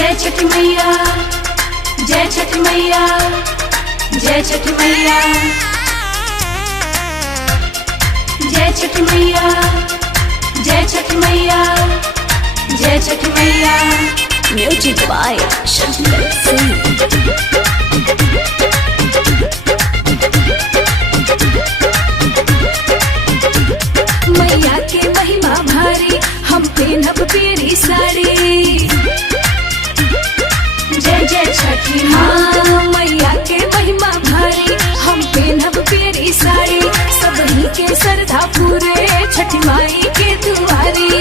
जय छठ मैया, जय छठ मैया, जय छठ मैया, जय छठ मैया, जय छठ मैया, जय छठ मैया। Music by Shankar Singh. मैया के महिमा भारी, हम पेनब पीरी साड़ी। जय जय छठी माँ। मैया के महिमा भारी, हम पेनब पीरी साड़ी। सबही के श्रद्धा पूरे, छठी माई के दुआरी।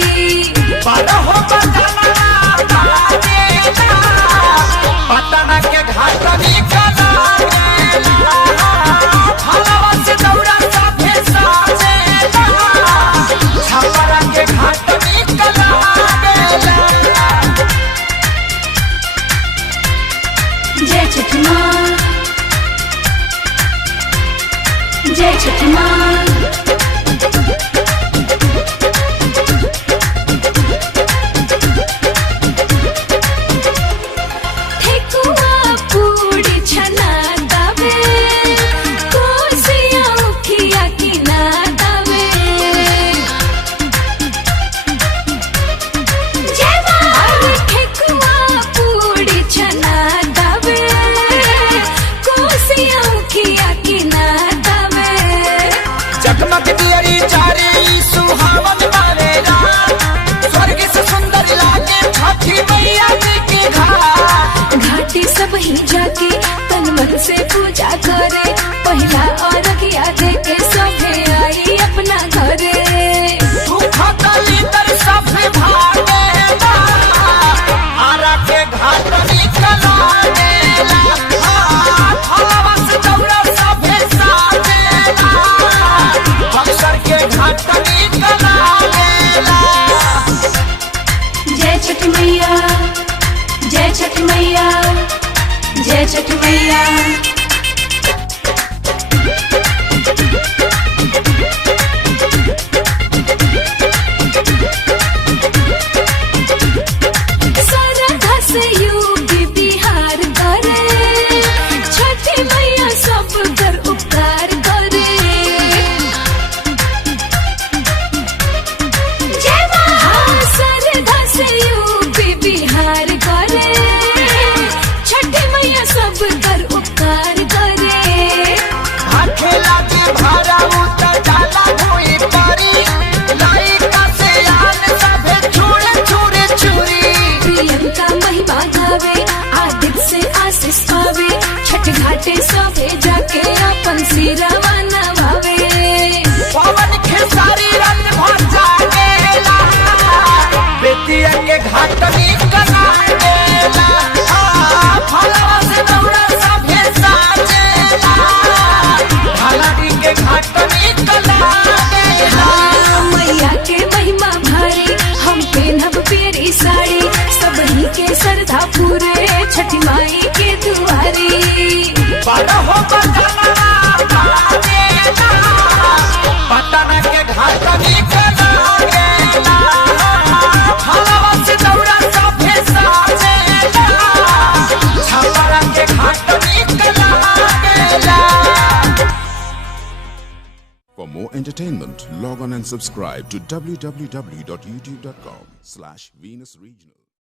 पटना के घाट निकला छपरा के घाट निकला। जय छठ माँ, जय छठ माँ। सबही जाके तन मन से पूजा करे, पहला और किया दे के सभे आई अपना घरे। आरा के घाट निकला बक्सर के घाट निकला। जय छठ मैया, जय छठ मैया, जय छठ मैया। श्रद्धा से यूपी बिहार करे, छठी मैया सब कर उपकार करे। जय माँ। श्रद्धा से यूपी बिहार करे, छठी मैया सब कर उपकार करे। खेला के भारा उतर जाला हुई पारी, लाइका से आन सभे छुरे छुरे छुरी। प्रियंका महिमा गावे, आदित्य से आशीष पावे, छठ घाटे सभे जाके अपन सिरवा नवावे। पवन खेसारी रंग भर जागेला, बेटिया के घाट निकला गेला। फलवा से दौड़ा सभे साजेला, ढालाडी के घाट निकला गेला। मैया के महिमा भारी, हम पेनब पीरी साड़ी। सबही के श्रद्धा पूरे, छठी माई के दुआरी। पटना के घाट निकला गेला, फलवा से दौड़ा सभे साजेला, छपरा के घाट निकला गेला। For more entertainment, log on and subscribe to www.youtube.com/venusregional.